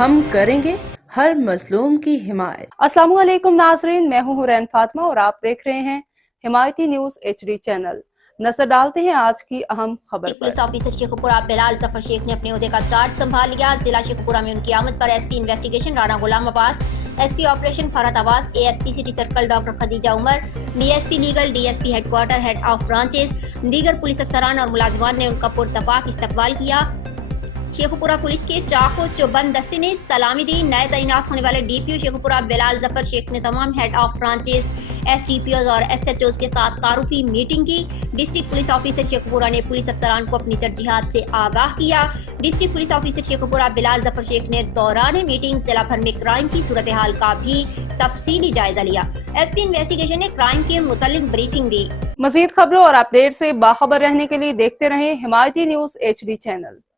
ہم کریں گے ہر مظلوم کی حمایت۔ السلام علیکم ناظرین، میں ہوں حورین فاطمہ اور آپ دیکھ رہے ہیں حمایتی نیوز HD چینل۔ نظر ڈالتے ہیں آج کی اہم خبر پر۔ پولیس آفیسر شیخوپورہ بلال ظفر شیخ نے اپنے عہدے کا چارج سنبھال لیا۔ ضلع شیخوپورہ میں ان کی آمد پر S P investigation Rana Ghulam Abbas, S P operation Farhat Abbas, A S P city circle doctor Khadija Umar, D S P legal, D S P headquarter, head of branches, دیگر پولیس افسران اور ملازمان نے ان کا پرتپاک استقبال کیا۔ شیخوپورہ پولیس کے چاق و چوبند دستے نے سلامی دی۔ نئے تعینات ہونے والے ڈی پی او شیخوپورہ بلال ظفر شیخ نے تمام head of branches, S D P Os اور ایس ایچ اوز کے ساتھ تعارفی میٹنگ کی۔ ڈسٹرکٹ پولیس آفیسر شیخوپورہ نے پولیس افسران کو اپنی ترجیحات سے آگاہ کیا۔ District police officer Sheikhupura Bilal Zafar Sheikh نے دوران میٹنگ ضلع بھر میں کرائم کی صورتحال کا بھی تفصیلی جائزہ لیا۔ ایس پی انویسٹیگیشن نے کرائم کے متعلق بریفنگ دی۔ مزید خبروں اور اپڈیٹ سے باخبر رہنے کے لیے دیکھتے رہیں حمایتی نیوز HD چینل۔